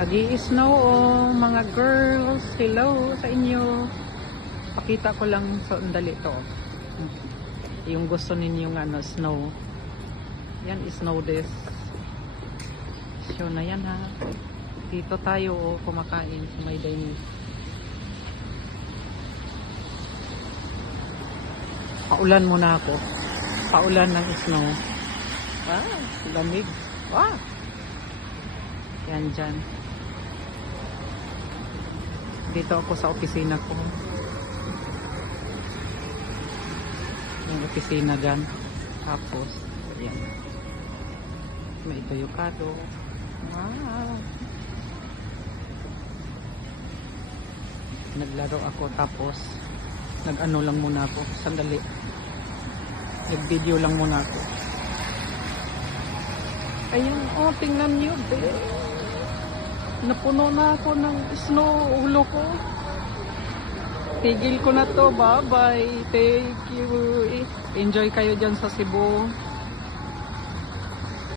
Nag-i-snow oh, mga girls. Hello sa inyo. Pakita ko lang sandali to. Yung gusto ninyong ano, snow. Yan, snow this. Show na yan ha. Dito tayo oh, kumakain sa may dining. Paulan muna ako. Paulan ng snow. Ah, lamig. Ah! Yan dyan. Dito ako sa opisina ko. Yung opisina dyan. Tapos, yan. May tuyukado. Wow! Naglaro ako tapos nag-ano lang muna ako. Sandali. Nag-video lang muna ako. Ayun, oh, tingnan nyo. Napuno na ako ng snow. Ulo ko. Tigil ko na to. Bye-bye. Thank you. Enjoy kayo dyan sa Cebu.